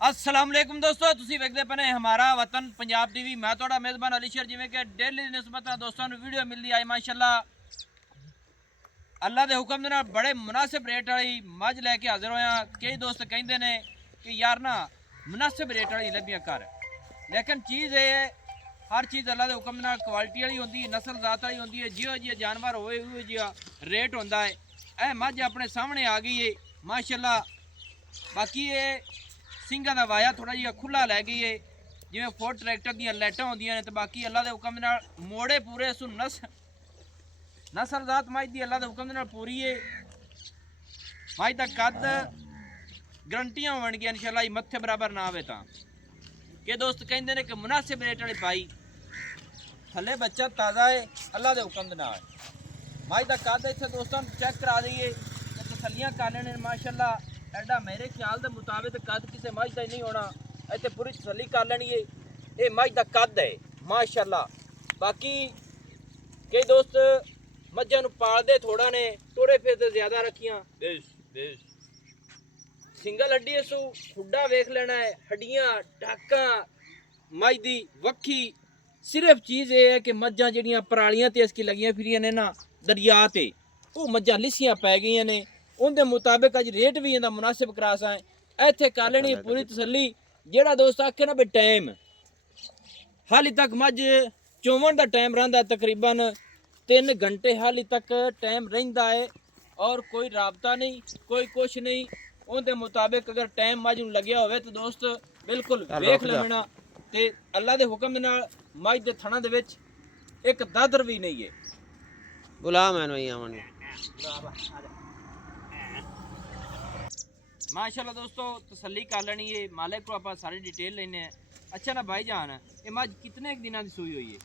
अस्सलाम वालेकुम दोस्तों, तुसी वेखदे पने हमारा वतन पंजाब टीवी। मैं थोड़ा मेज़बान अली शेर। जिवें कि डेली निस्बत दोस्तों वीडियो मिलती आई माशाअल्लाह अल्लाह के हुक्म दे नाल बड़े मुनासिब रेट वाली मझ लैके हाजिर होया। कई दोस्त कहते हैं कि यार ना मुनासिब रेट वाली लभियां कर, लेकिन चीज़ ये हर चीज़ अल्लाह के हुक्म दे नाल क्वालिटी वाली होंदी है, नस्ल जात वाली होंदी है। जिहो जिहा जानवर होए उहो जिहा रेट होंदा है। यह मझ अपने सामने आ गई है माशाअल्लाह। बाकी ये सिंगा का वाया थोड़ा जिहा खुला लै गई है, जिवें फोर्ड ट्रैक्टर दी लाइटां होंदियां ने। तो बाकी अल्लाह के हुक्म दे नाल मोड़े पूरे सु नस्ल जात मझ दी अल्लाह के हुक्म दे नाल पूरी है। मझ दा कद गारंटियां होणगियां इंशाअल्लाह मत्थे बराबर ना आवे तां कि दोस्त कहंदे ने कि मुनासिब रेट वाली पाई। थल्ले बच्चा ताज़ा है अल्लाह के हुक्म दे नाल। मझ दा कद इत्थे दोस्तों चेक करा दईए, तसल्लियां कर लेने माशाअल्लाह। एडा मेरे ख्याल के मुताबिक कद किसी मझ का नहीं होना, इतने पूरी तसली कर लेनी है। ये मझ का कद है माशाअल्लाह। बाकी कई दोस्त मझां नूं पालदे थोड़ा ने, टुरे फिरदे ज्यादा रखियां। सिंगल हड्डी इसू खुड्डा वेख लेना है, हड्डियां ढाका मझ दी वक्खी। सिर्फ चीज़ ये है कि मझां जिहड़ियां परालियां ते इसकी लगियां फिरियां ने ना दरिया ते, वो मझां लिस्सियां पै गईयां ने। उनके मुताबिक अज रेट भी इहदा मुनासिब करास है। इत्थे कर लेनी पूरी तसली। जेड़ा दोस्त आखे ना भी टाइम हाली तक मझ चोवन का टाइम रहा, तकरीबन 3 घंटे हाली तक टाइम रहिंदा है और कोई राबता नहीं, कोई कुछ नहीं। उनके मुताबिक अगर टाइम मझ नूं लग्या होवे तो दोस्त बिल्कुल वेख लेना। ते अल्लाह के हुक्म दे नाल मझ दे थणा दे विच एक दादर भी नहीं है। गुलाम है नहीं आवन माशाल्लाह दोस्तों तसल्ली कर लेनी है। मालिक को आप सारी डिटेल लेने हैं। अच्छा ना भाई जान, ये मझ कितने दिनों की सूई हुई है?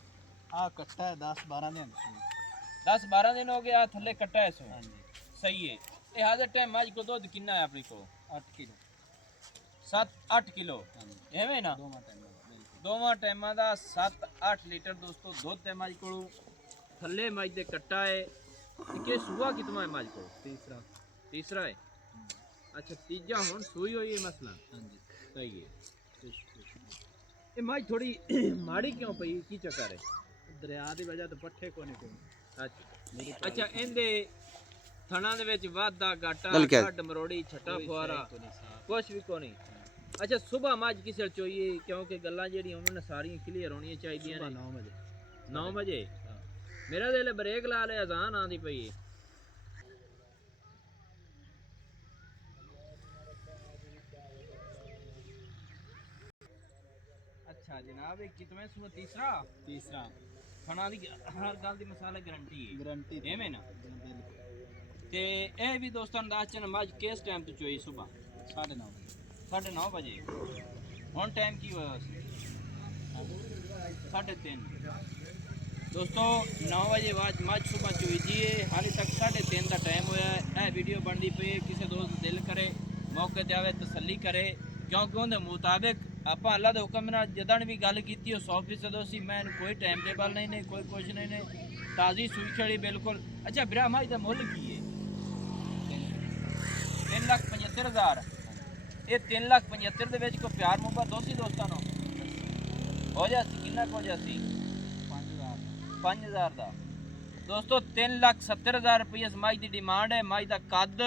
हाँ कट्टा है 10-12 दिन। 10-12 दिन हो गया थले कट्टा है सो। सही है। ये हाजिर टाइम मझ को दूध कितना है अपनी को? 8 किलो 7-8 किलो एवें ना दोवां टाइमां दा 7-8 लीटर दोस्तों दूध है मझ को। थले मझ दे कट्टा है। कि सूआ कितना है मझ को? तीसरा है। अच्छा तीजा हुण सूई हुई है मसला। सही है। ये मझ थोड़ी माड़ी क्यों पई, की चक्कर है? दरिया की वजह तो पट्ठे को नहीं कोई। अच्छा इनदे थणा दे विच वाधा घाटा खड्ड मरोड़ी छट्टा फुआरा कुछ भी को नहीं। अच्छा सुबह मझ किस चोइए, क्योंकि गल्लां जेहड़ियां उन्होंने सारियां क्लीयर होनी चाहिए। 9 बजे मेरा दिल ब्रेक ला ले, अजान आंदी पई है। अच्छा जनाब कितने सुबह? तीसरा खाना दी हर गल दी मसाले गारंटी है एवें ना। ते ए भी दोस्तों अंदाज च मझ किस टाइम तो चोई? सुबह 9:30 बजे। हुण टाइम की होया? 3:30। दोस्तों 9 बजे बाद मझ सुबह चोई जी है। हाली तक 3:30 का टाइम होया है। वीडियो बनती पे किसी दोस्त दिल करे मौके ते आवे तसल्ली करे, क्योंकि उनके मुताबिक आप अल्लाह के हुक्म नाल जदन भी गल की 100% उसी मैं कोई टाइम टेबल नहीं कोई कुछ नहीं ताज़ी सूई खड़ी बिल्कुल। अच्छा बिरा मझ का मुल की है? 3,75,000। ये 3,75,000 के को प्यार मुहब्बत दोस्ती दोस्तों हो जाती किन्ना हो जाती? 5,000 का। दोस्तों 3,70,000 रुपये मझ की डिमांड है। मझ का कद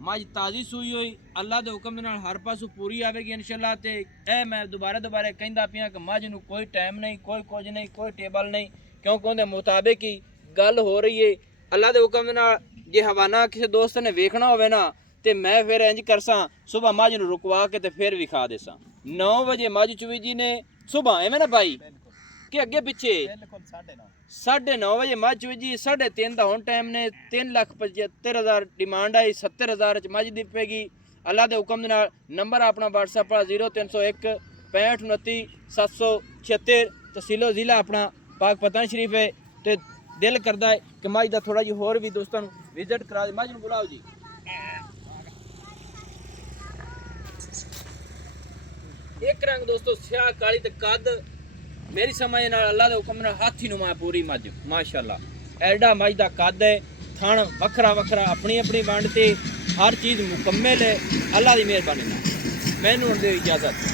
मझ ताज़ी सूई हुई अल्लाह के हुक्म दे नाल हर पासों पूरी आवेगी इंशाअल्लाह। ते ए मैं दोबारा कहंदा पिया कि मझ नूं कोई टाइम नहीं, कोई कुछ नहीं, कोई टेबल नहीं, क्योंकि उनके मुताबिक ही गल हो रही है। अल्लाह के हुक्म दे नाल जे हवाना किसी दोस्त ने वेखना होवे ना ते मैं फिर इंज करसा सुबह मझ नूं रुकवा के ते फिर विखा देसा। 9 बजे मझ चुई जी ने सुबह एवें ना भाई कि अगे पिछे? 9:30 बजे मझ चुई जी। 3:30 का हुण टाइम ने। 3,75,000 डिमांड आई। 70,000 च मझ दी पेगी अल्लाह के हुक्म दे नाल। नंबर अपना व्हाट्सएप 0301 65 29 776। तहसीलो जिला अपना पाकपतन शरीफ है। तो दिल करता है कि मझ का थोड़ा जी होर भी दोस्तों विजिट करा दे। मझ नूं बुलाओ जी। एक रंग दोस्तों स्याह काली ते कद मेरी समझ नाल अल्लाह के हुक्म नाल हाथी नुमा पूरी मझ माशाअल्लाह। एडा मझ का कद है। थण वखरा वखरा अपनी अपनी वंड ते हर चीज़ मुकम्मल है अल्लाह की मेहरबानी। ਮੈਨੂੰ ਹੁਣ ਦਿਓ ਇਜਾਜ਼ਤ।